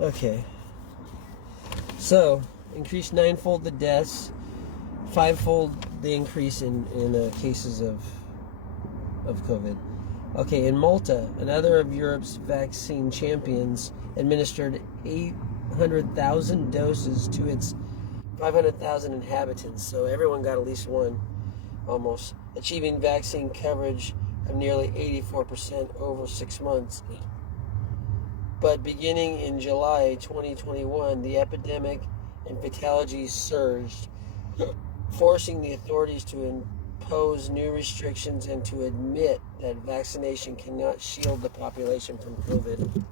Okay. So, increased ninefold the deaths, fivefold the increase in cases of COVID. Okay, in Malta, another of Europe's vaccine champions administered 800,000 doses to its 500,000 inhabitants, so everyone got at least one, almost, achieving vaccine coverage of nearly 84% over 6 months. But beginning in July 2021, the epidemic and fatalities surged, forcing the authorities to impose new restrictions and to admit that vaccination cannot shield the population from COVID.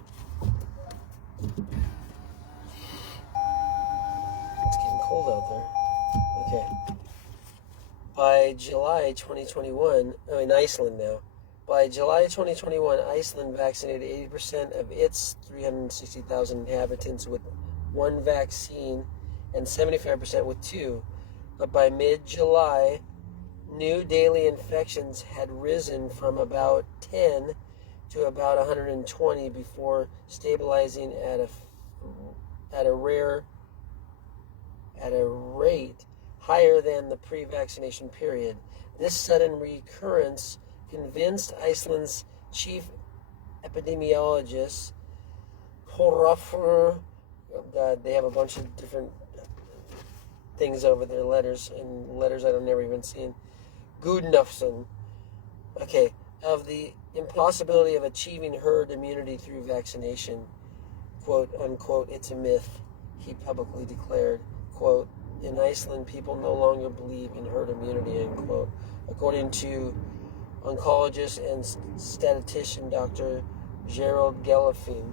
It's getting cold out there. Okay. By July 2021, in Iceland now, by July 2021, Iceland vaccinated 80% of its 360,000 inhabitants with one vaccine and 75% with two. But by mid-July, new daily infections had risen from about 10 to about 120 before stabilizing at a rate higher than the pre-vaccination period. This sudden recurrence convinced Iceland's chief epidemiologist, Hrólfur, they have a bunch of different things over their letters, and letters I've never even seen, Gudnafsson, of the impossibility of achieving herd immunity through vaccination. Quote, unquote, it's a myth, he publicly declared. Quote, in Iceland, people no longer believe in herd immunity, end quote, according to oncologist and statistician Dr. Gerald Gelfling.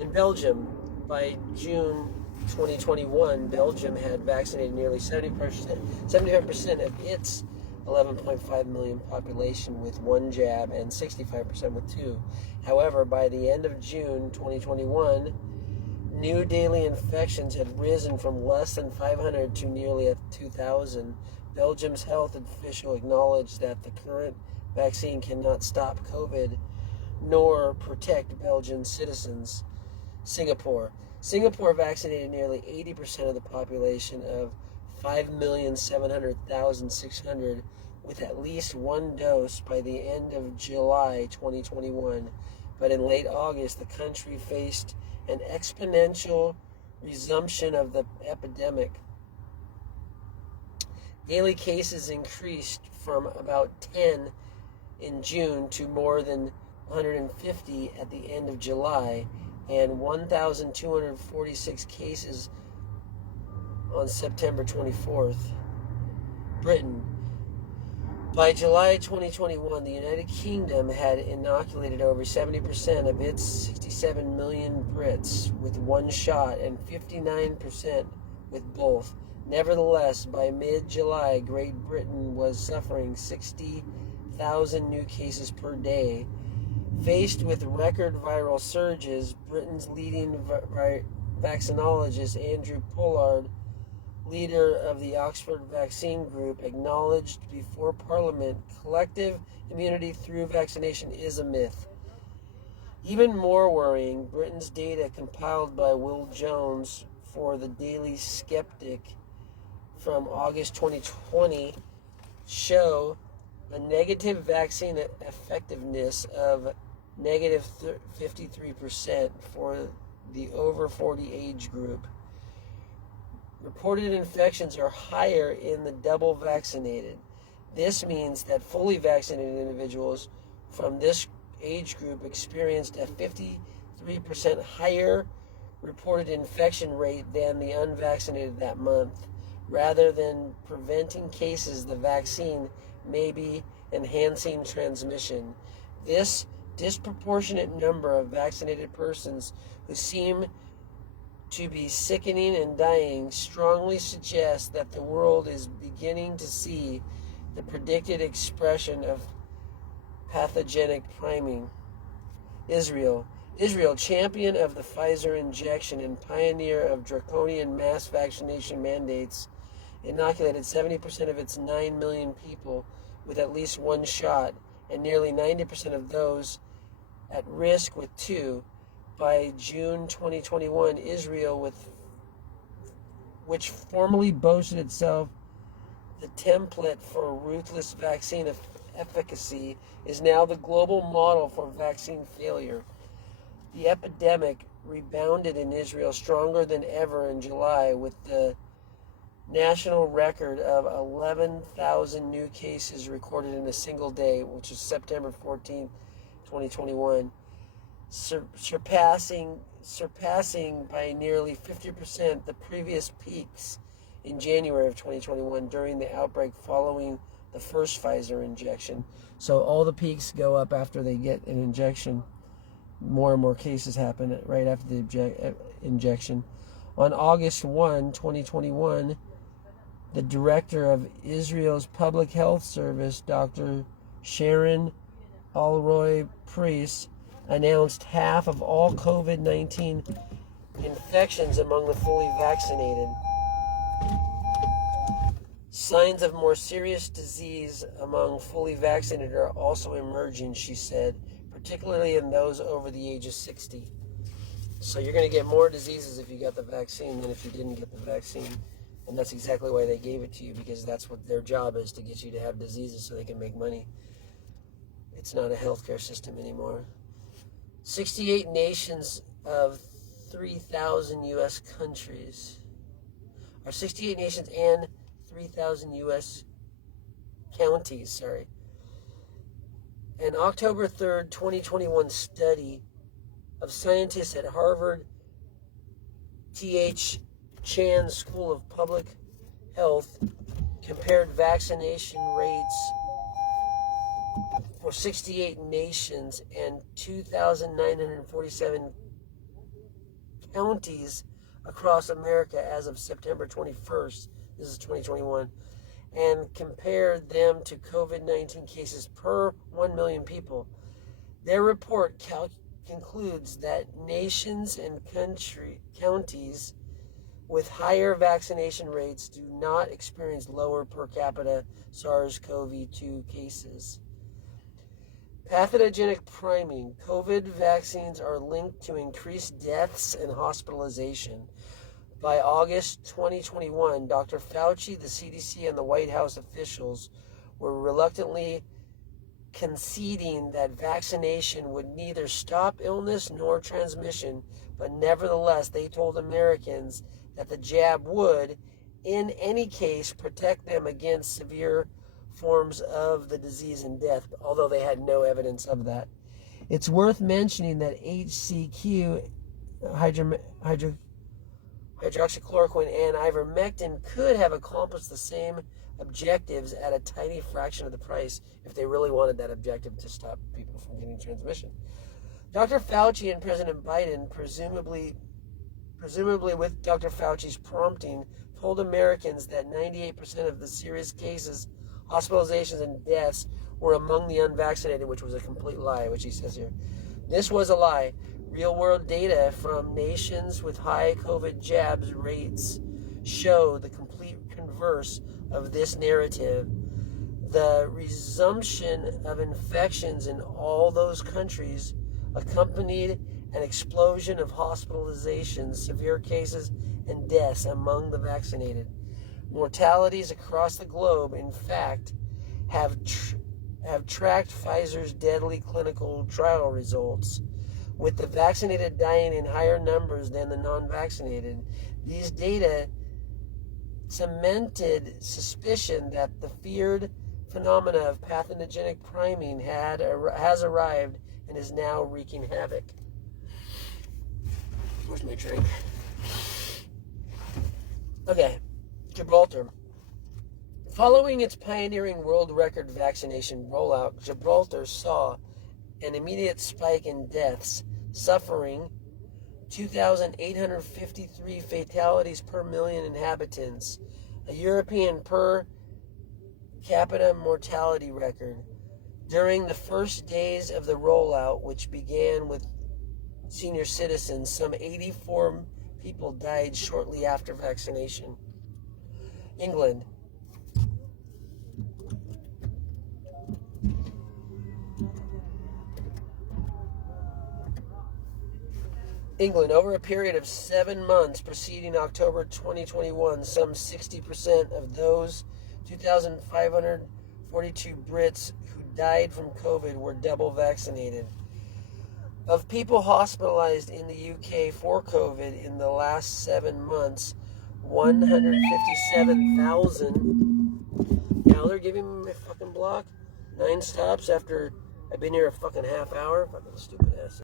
In Belgium, by June 2021, Belgium had vaccinated nearly 75% of its 11.5 million population with one jab and 65% with two. However, by the end of June 2021, new daily infections had risen from less than 500 to nearly 2,000. Belgium's health official acknowledged that the current vaccine cannot stop COVID nor protect Belgian citizens. Singapore vaccinated nearly 80% of the population of 5,700,600 with at least one dose by the end of July 2021. But in late August, the country faced an exponential resumption of the epidemic. Daily cases increased from about 10 in June to more than 150 at the end of July, and 1,246 cases on September 24th. Britain. By July 2021, the United Kingdom had inoculated over 70% of its 67 million Brits with one shot and 59% with both. Nevertheless, by mid-July, Great Britain was suffering 60,000 new cases per day. Faced with record viral surges, Britain's leading vaccinologist Andrew Pollard, leader of the Oxford Vaccine Group, acknowledged before Parliament collective immunity through vaccination is a myth. Even more worrying, Britain's data compiled by Will Jones for the Daily Skeptic from August 2020 show a negative vaccine effectiveness of negative 53% for the over 40 age group. Reported infections are higher in the double vaccinated. This means that fully vaccinated individuals from this age group experienced a 53% higher reported infection rate than the unvaccinated that month. Rather than preventing cases, the vaccine may be enhancing transmission. This disproportionate number of vaccinated persons who seem to be sickening and dying strongly suggests that the world is beginning to see the predicted expression of pathogenic priming. Israel, champion of the Pfizer injection and pioneer of draconian mass vaccination mandates, inoculated 70% of its 9 million people with at least one shot, and nearly 90% of those at risk with two. by June 2021, Israel, which formerly boasted itself the template for ruthless vaccine efficacy, is now the global model for vaccine failure. The epidemic rebounded in Israel stronger than ever in July, with the national record of 11,000 new cases recorded in a single day, which is September 14, 2021, surpassing by nearly 50% the previous peaks in January of 2021 during the outbreak following the first Pfizer injection. So all the peaks go up after they get an injection. More and more cases happen right after the injection. On August 1, 2021, the director of Israel's Public Health Service, Dr. Sharon Alroy-Priest, announced half of all COVID-19 infections among the fully vaccinated. Signs of more serious disease among fully vaccinated are also emerging, she said, particularly in those over the age of 60. So you're going to get more diseases if you got the vaccine than if you didn't get the vaccine. And that's exactly why they gave it to you, because that's what their job is, to get you to have diseases so they can make money. It's not a healthcare system anymore. 68 nations of 3,000 U.S. countries, or 68 nations and 3,000 U.S. counties, An October 3rd, 2021 study of scientists at Harvard T.H. Chan School of Public Health compared vaccination rates for 68 nations and 2,947 counties across America as of September 21st, this is 2021, and compared them to COVID-19 cases per 1 million people. Their report concludes that nations and counties with higher vaccination rates do not experience lower per capita SARS-CoV-2 cases. Pathogenic priming. COVID vaccines are linked to increased deaths and hospitalization. By August 2021, Dr. Fauci, the CDC, and the White House officials were reluctantly conceding that vaccination would neither stop illness nor transmission, but nevertheless, they told Americans that the jab would, in any case, protect them against severe forms of the disease and death, although they had no evidence of that. It's worth mentioning that HCQ, hydroxychloroquine, and ivermectin could have accomplished the same objectives at a tiny fraction of the price if they really wanted that objective to stop people from getting transmission. Dr. Fauci and President Biden, presumably with Dr. Fauci's prompting, told Americans that 98% of the serious cases, hospitalizations, and deaths were among the unvaccinated, which was a complete lie, which he says here. This was a lie. Real-world data from nations with high COVID jabs rates show the complete converse of this narrative. The resumption of infections in all those countries accompanied an explosion of hospitalizations, severe cases, and deaths among the vaccinated. Mortalities across the globe, in fact, have tracked Pfizer's deadly clinical trial results, with the vaccinated dying in higher numbers than the non-vaccinated. These data cemented suspicion that the feared phenomena of pathogenic priming has arrived and is now wreaking havoc. Where's my drink? Okay, Gibraltar. Following its pioneering world record vaccination rollout, Gibraltar saw an immediate spike in deaths, suffering 2,853 fatalities per million inhabitants, a European per capita mortality record. During the first days of the rollout, which began with senior citizens, some 84 people died shortly after vaccination. England. England, over a period of 7 months preceding October 2021, some 60% of those 2,542 Brits who died from COVID were double vaccinated. Of people hospitalized in the UK for COVID in the last 7 months, 157,000. Now they're giving me a fucking block. 9 stops after I've been here a fucking half hour. Fucking stupid ass.